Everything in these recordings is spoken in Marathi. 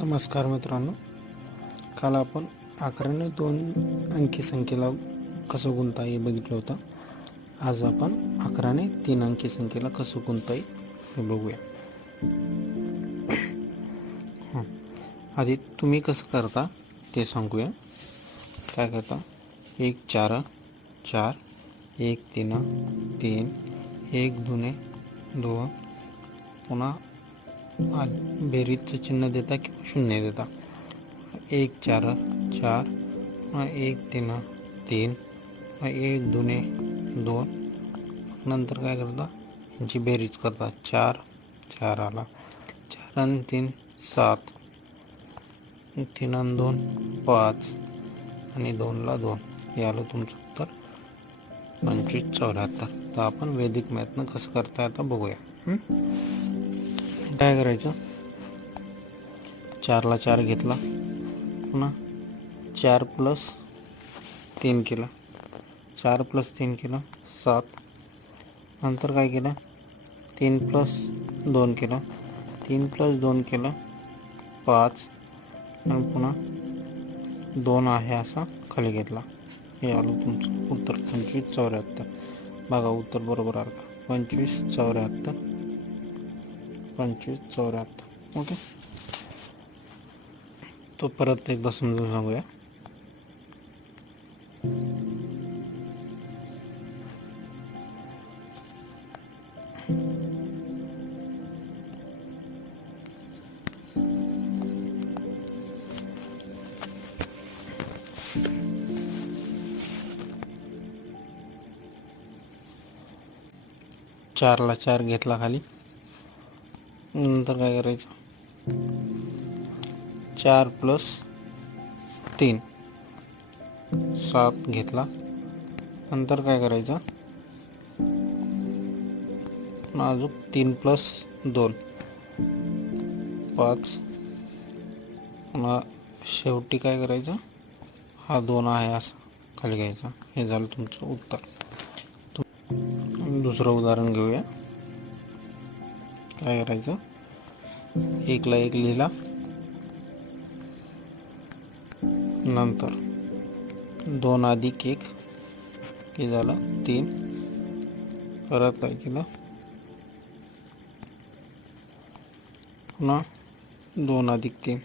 नमस्कार मित्रांनो, काल आपण 11ने 2 अंकी संख्येला कसं गुणता हे बघितलं होतं. आज आपण 11ने 3 अंकी संख्येला कसं गुणता येईल हे बघूया. आधी तुम्ही कसं करता ते सांगूया. काय करता? 1 4 4, 1 3 3, 1 2 2, पुन्हा बेरीजचं चिन्ह देता किंवा शून्य देता. 1 4 4, 1 3 3, 1 2 2. नंतर काय करता? यांची बेरीज करता. 4 4 आला, 4 आणि 3 7, 3 आणि 2 5 आणि 2 ला 2. हे आलं तुमचं उत्तर 2574. तर आपण वैदिक मॅथनं कसं करता आता बघूया. काय करायचं? 4 ला 4 घेतला, पुन्हा 4 प्लस 3 केला, 4 प्लस 3 केला 7. नंतर काय केलं? 3 प्लस 2 केलं, 3 प्लस 2 केलं 5, आणि पुन्हा 2 आहे असा खाली घेतला. हे आलं तुमचं उत्तर 2574. बघा उत्तर बरोबर आलं का? 2574, 2574. ओके. तो परत एकदा समजून सांगूया. चार ला 4 घेतला खाली. नंतर काय करायचं? 4 प्लस 3 7 घेतला. नंतर काय करायचं? अजून 3 प्लस 2 5. पुन्हा शेवटी काय करायचं? हा 2 आहे असा खाली घ्यायचा. हे झालं तुमचं उत्तर. दुसरं उदाहरण घेऊया. काय करायचं? 1 ला 1 लिहिला, नंतर 2 अधिक 1 हे झालं 3. परत काय केलं? पुन्हा 2 अधिक 3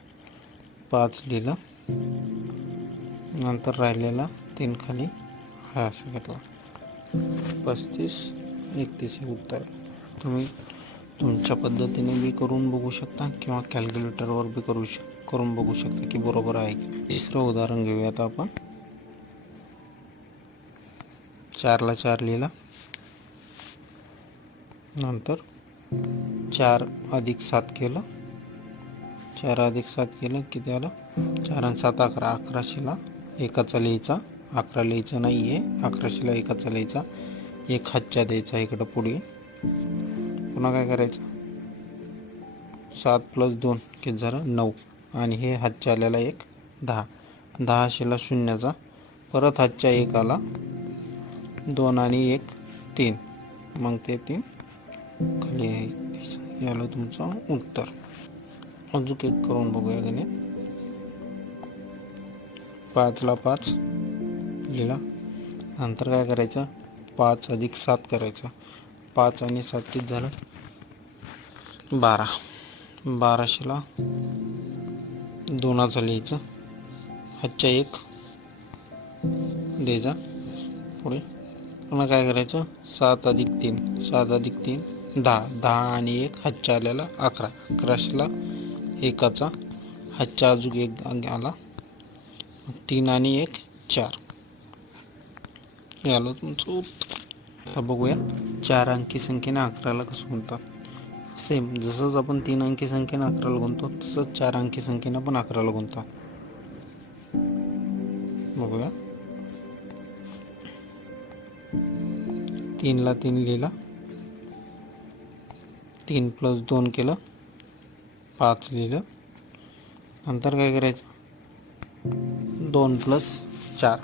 5 लिहिलं. नंतर राहिलेला 3 खाली हा असं घेतला. 35 31 हे उत्तर. तुम्ही तुमच्या पद्धतीने बी करून बघू शकता किंवा कॅल्क्युलेटरवर बी करून बघू शकता की बरोबर आहे. तिसरं उदाहरण घेऊयात आपण. 4 ला 4 लिहिला, नंतर 4 अधिक 7 केलं. 4 अधिक 7 केलं किती आलं? 4 आणि 7 11. 11शीला एकाचा लिहायचा, 11 लिहायचं नाही आहे. 11शीला एकाचा लिहायचा, एक हातच्या द्यायचा इकडं पुढे. पुन्हा काय करायचं? 7 प्लस 2 किती झालं? 9. आणि हे हातच्या आलेला एक 10. 10शीला शून्याचा, परत हातच्या 1 आला, 2 आणि 1 3. मग ते 3 खाली आहे. याला तुमचं उत्तर. अजून एक करून बघूया गणित. 5 ला 5 लिहिला. नंतर काय करायचं? 5 अधिक 7 करायचं. 5 आणि 7 किती झालं? 12. 12शीला 2चा लिहायचं, हातच्या 1 द्यायचा पुढे. पुन्हा काय करायचं? 7 अधिक 3 7 अधिक 3 10. 10 आणि 1 हातच्या आलेला 11. 11शीला एकाचा हातच्या अजून 1 आला, 3 आणि 1 4. हे आलं तुमचं उत्तर. आता बघूया 4 अंकी संख्येने 11ला कसं गुणतात. सेम जसंच आपण 3 अंकी संख्येने 11ला गुणतो तसंच 4 अंकी संख्येने पण 11ला गुणतात. बघूया. 3 ला 3 लिहिला, 3 प्लस 2 केलं 5 लिहिलं. नंतर काय करायचं? 2 प्लस 4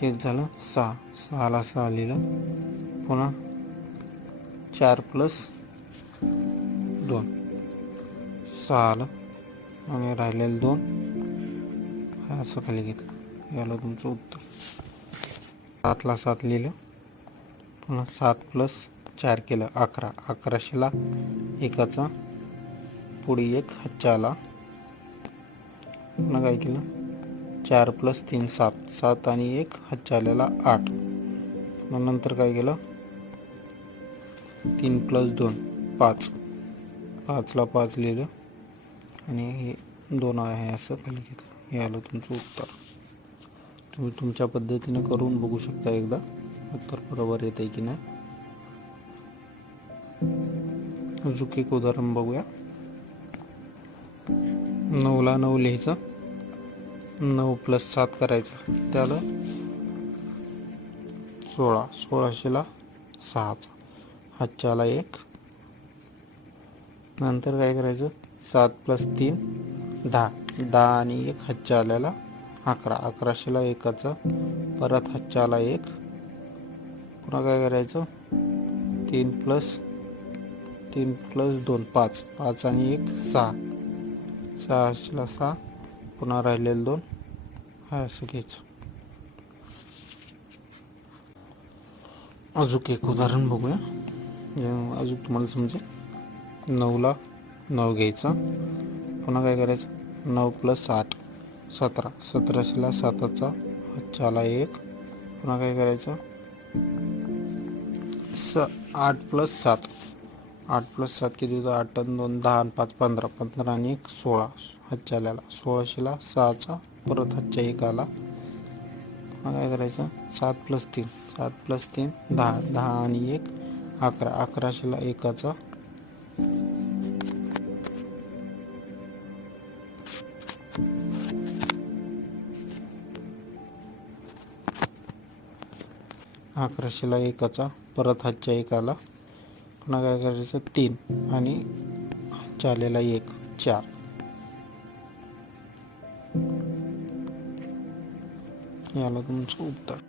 तेच झालं 6. 6 ला 6 लिहिलं. पुन्हा 4 प्लस 2 6 आलं. आणि राहिलेलं 2 हे असं खाली घेतलं. याला तुमचं उत्तर. 7ला 7 लिहिलं. पुन्हा 7 प्लस 4 केलं 11. 11शीला एकाचा पुढे 1 हातच्या आला. पुन्हा काय केलं 4 प्लस 3 7. 7 आणि 1 हातच्या आलेला 8. मग नंतर काय केलं 3 प्लस 2 5. 5ला 5 लिहिलं आणि हे 2 आहे असं खाली घेतलं. हे आलं तुमचं उत्तर. तुम्ही तुमच्या पद्धतीने करून बघू शकता एकदा उत्तर बरोबर येत आहे की नाही. अजून एक उदाहरण बघूया. 9ला 9 लिहायचं. 9 प्लस 7 करायचं. त्याला 16. 16शीला 6चा हातच्या आला 1. नंतर काय करायचं 7 प्लस 3 10. 10 आणि 1 हातच्या आल्याला 11. 11शीला एकाचा परत हातच्या आला 1. पुन्हा काय करायचं 3 प्लस 2 5. 5 आणि 1 6. 6शीला 6. पुन्हा राहिलेलं 2 हा असं घ्यायचं. अजून एक उदाहरण बघूया. अजून तुम्हाला समजेल. 9ला 9 घ्यायचा. पुन्हा काय करायचं 9 प्लस 8 17. 17शीला 7चा हातच्या आला 1. पुन्हा काय करायचं 8 प्लस 7. 8 प्लस 7 किती होतं 8 आणि 2 10 आणि 5 15. 15 आणि 1 16 हातच्या आल्याला. 16शीला 6चा परत हातच्या 1 आला. पुन्हा काय करायचं 7 प्लस 3. 7 प्लस 3 10. 10 आणि 1 11. 11शीला एकाचा परत हातच्या 1 आला. पुन्हा काय करायचं 3 आणि हातच्या आलेला 1 4. याला तुमचं उत्तर.